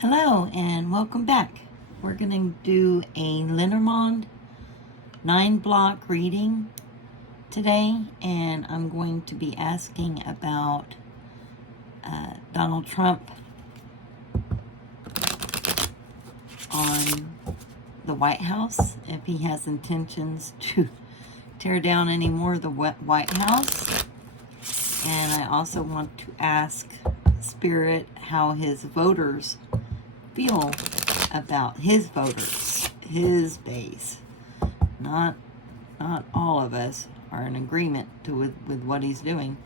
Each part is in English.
Hello and welcome back. We're going to do a Lenormand 9-block reading today, and I'm going to be asking about Donald Trump on the White House, if he has intentions to tear down any more of the White House. And I also want to ask Spirit how his voters feel about his voters, his base. Not all of us are in agreement with what he's doing,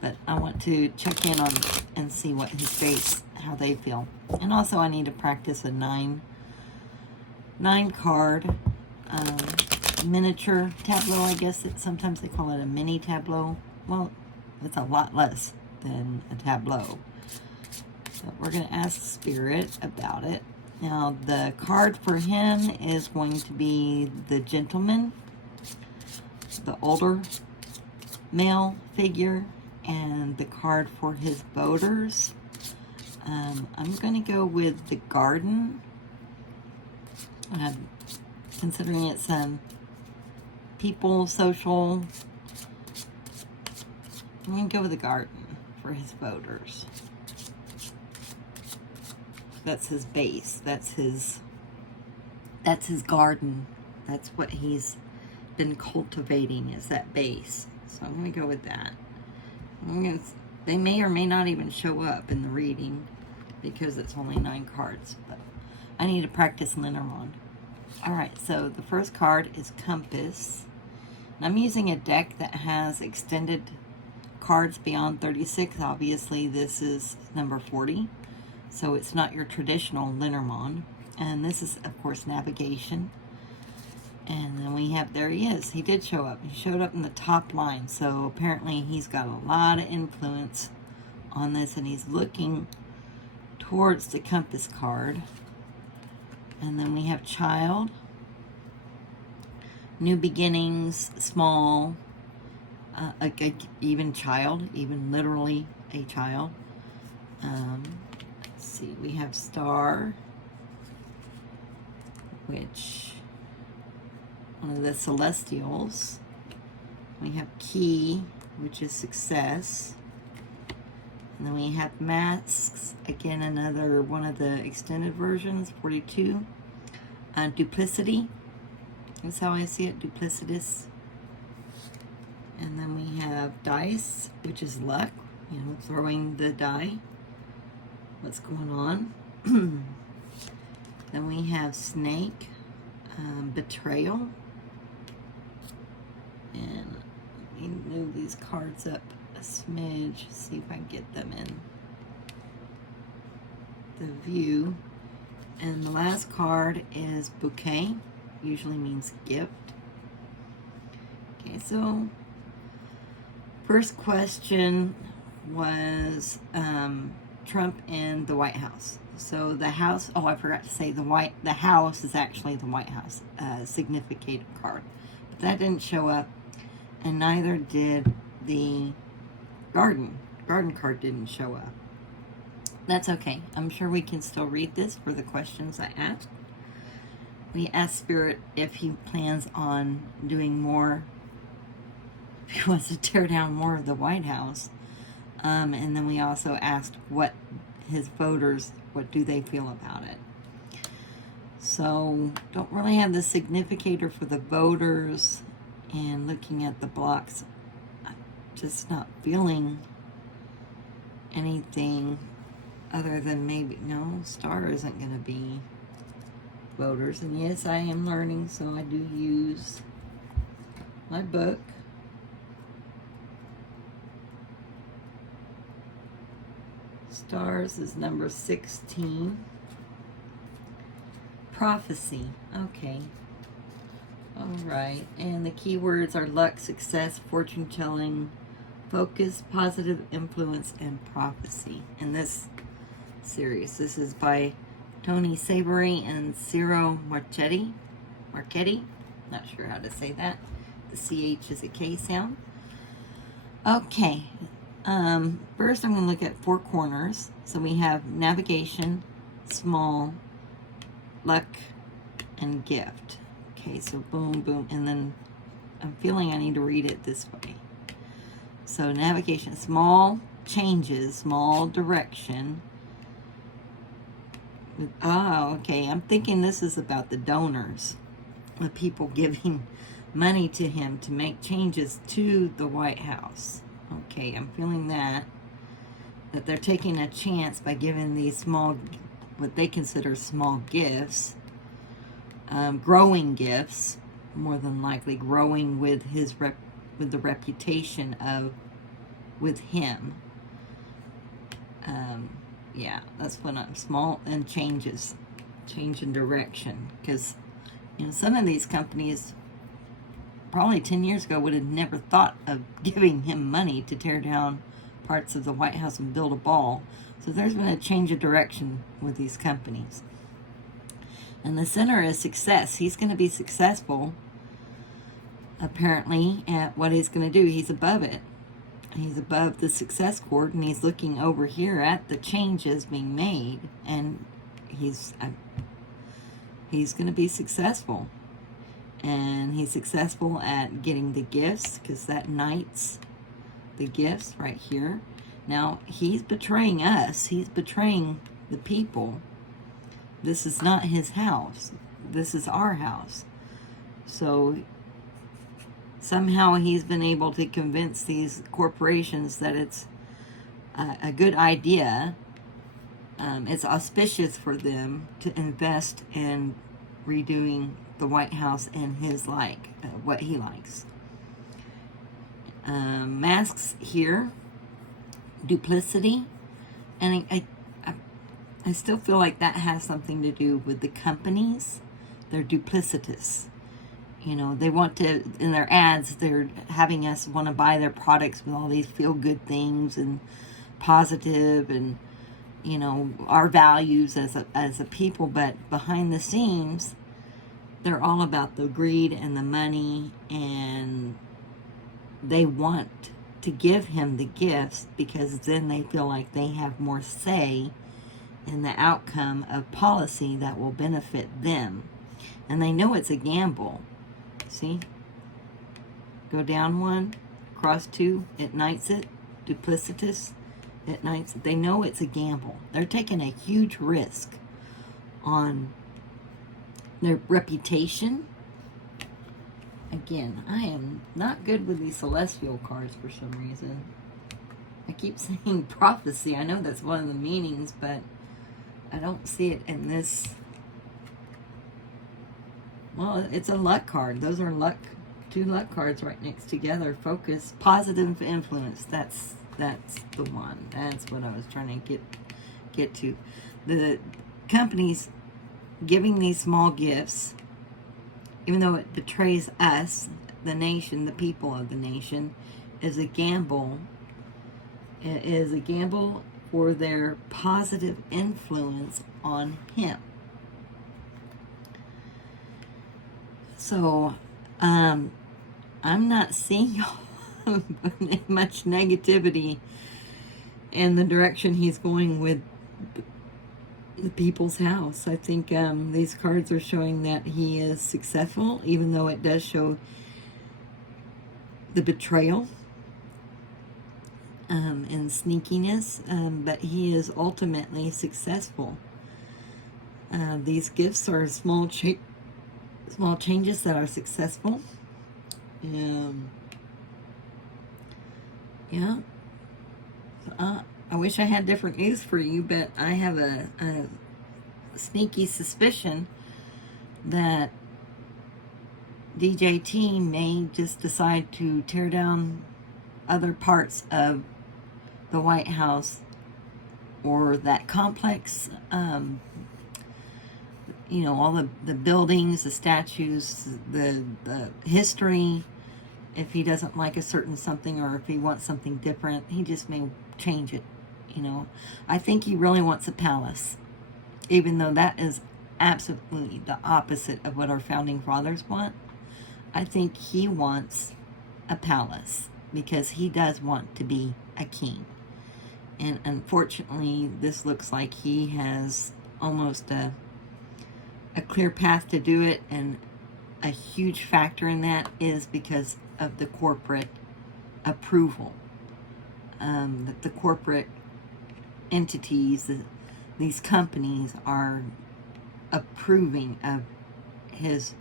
but I want to check in on and see what his base, how they feel. And also I need to practice a nine card miniature tableau. I guess sometimes they call it a mini tableau. Well, it's a lot less than a tableau. So we're going to ask Spirit about it. Now, the card for him is going to be the gentleman, the older male figure, and the card for his voters. I'm going to go with the garden, considering it's people, social. I'm going to go with the garden for his voters. That's his base. That's his garden. That's what he's been cultivating, is that base. So I'm going to go with that. They may or may not even show up in the reading because it's only 9 cards. But I need to practice Lenormand. Alright, so the first card is Compass. And I'm using a deck that has extended cards beyond 36. Obviously, this is number 40. So it's not your traditional Lenormand. And this is, of course, navigation. And then we have, there he is. He did show up. He showed up in the top line. So apparently he's got a lot of influence on this. And he's looking towards the Compass card. And then we have Child. New beginnings, small, even child, even literally a child. Let's see, we have Star, which one of the Celestials. We have Key, which is success. And then we have Masks, again another one of the extended versions, 42. Duplicity, that's how I see it, duplicitous. And then we have Dice, which is luck, throwing the die. What's going on? Then we have Snake, Betrayal. And let me move these cards up a smidge, see if I can get them in the view. And the last card is Bouquet, usually means gift. Okay, so first question was Trump in the White House. So the house, oh, I forgot to say the house is actually the White House, significant card. But that didn't show up, and neither did the garden. Garden card didn't show up. That's okay. I'm sure we can still read this for the questions I asked. We asked Spirit if he plans on doing more, if he wants to tear down more of the White House. And then we also asked what his voters, what do they feel about it. So, don't really have the significator for the voters. And looking at the blocks, I'm just not feeling anything other than maybe, no, Star isn't going to be voters. And yes, I am learning, so I do use my book. Stars is number 16. Prophecy. Okay. All right. And the keywords are luck, success, fortune telling, focus, positive influence, and prophecy. In this series, this is by Toni, Savory, and Ciro Marchetti. Not sure how to say that. The CH is a K sound. Okay. First, I'm going to look at 4 corners. So we have navigation, small, luck, and gift. Okay, so boom, boom, and then I'm feeling I need to read it this way. So navigation, small changes, small direction. Oh, okay, I'm thinking this is about the donors, the people giving money to him to make changes to the White House. Okay, I'm feeling that they're taking a chance by giving these small, what they consider small gifts, growing gifts, more than likely growing with his with the reputation of with him. Yeah, that's when I'm small and change in direction, because some of these companies probably 10 years ago would have never thought of giving him money to tear down parts of the White House and build a ball. So there's been a change of direction with these companies. And the center is success. He's going to be successful, apparently, at what he's going to do. He's above it. He's above the success cord, and he's looking over here at the changes being made, and he's going to be successful. And he's successful at getting the gifts, because that knights the gifts right here. Now, he's betraying us. He's betraying the people. This is not his house. This is our house. So somehow he's been able to convince these corporations that it's a good idea. It's auspicious for them to invest in redoing the White House and his what he likes. Masks here, duplicity, and I still feel like that has something to do with the companies. They're duplicitous. They want to, in their ads, they're having us want to buy their products with all these feel-good things and positive and, our values as a people. But behind the scenes, they're all about the greed and the money, and they want to give him the gifts because then they feel like they have more say in the outcome of policy that will benefit them. And they know it's a gamble. See? Go down one, cross two, it knights it, duplicitous, it knights it. They know it's a gamble. They're taking a huge risk on their reputation. Again, I am not good with these celestial cards for some reason. I keep saying prophecy. I know that's one of the meanings, but I don't see it in this. Well, it's a luck card. Those are two luck cards right next together. Focus, positive influence. That's the one. That's what I was trying to get to. The companies giving these small gifts, even though it betrays us, the nation, the people of the nation, is a gamble. It is a gamble for their positive influence on him. So, I'm not seeing much negativity in the direction he's going with the people's house. I think these cards are showing that he is successful, even though it does show the betrayal and sneakiness, but he is ultimately successful. These gifts are small changes that are successful. Yeah. I wish I had different news for you, but I have a sneaky suspicion that DJT may just decide to tear down other parts of the White House or that complex, all the buildings, the statues, the history. If he doesn't like a certain something, or if he wants something different, he just may change it. I think he really wants a palace, even though that is absolutely the opposite of what our founding fathers want. I think he wants a palace because he does want to be a king. And unfortunately, this looks like he has almost a clear path to do it, and a huge factor in that is because of the corporate approval. That the corporate entities, these companies, are approving of his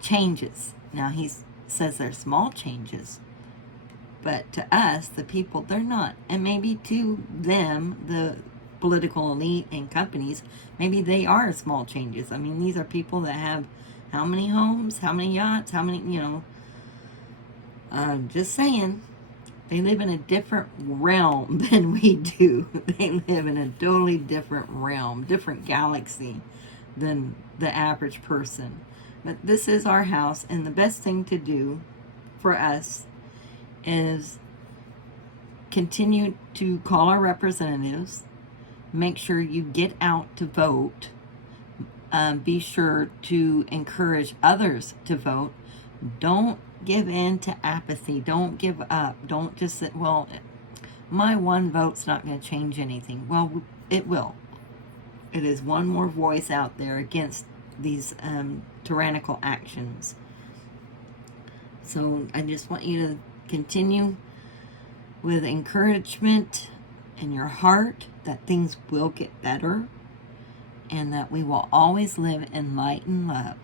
changes. Now, he says they're small changes, but to us, the people, they're not. And maybe to them, the political elite and companies, maybe they are small changes. I mean, these are people that have how many homes, how many yachts, how many, just saying, they live in a different realm than we do. They live in a totally different realm, different galaxy than the average person. But this is our house, and the best thing to do for us is continue to call our representatives. Make sure you get out to vote. Be sure to encourage others to vote. Don't give in to apathy. Don't give up. Don't just say, well, my one vote's not going to change anything. Well, it will. It is one more voice out there against these tyrannical actions. So I just want you to continue with encouragement in your heart that things will get better, and that we will always live in light and love,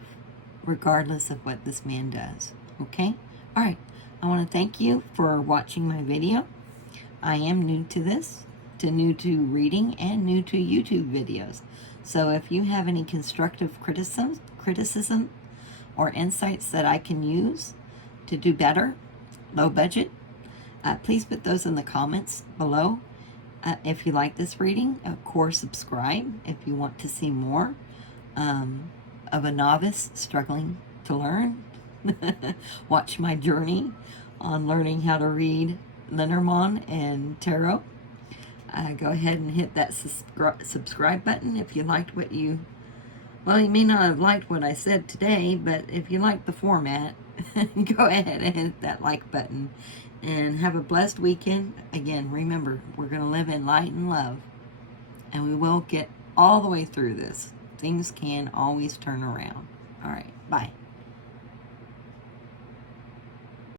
regardless of what this man does. Okay? All right. I want to thank you for watching my video. I am new to this, new to reading, and new to YouTube videos. So if you have any constructive criticism or insights that I can use to do better, low budget, please put those in the comments below. If you like this reading, of course, subscribe if you want to see more of a novice struggling to learn. Watch my journey on learning how to read Lenormand and Tarot. Go ahead and hit that subscribe button if you liked what you... Well, you may not have liked what I said today, but if you like the format, go ahead and hit that like button. And have a blessed weekend. Again, remember, we're going to live in light and love. And we will get all the way through this. Things can always turn around. All right, bye.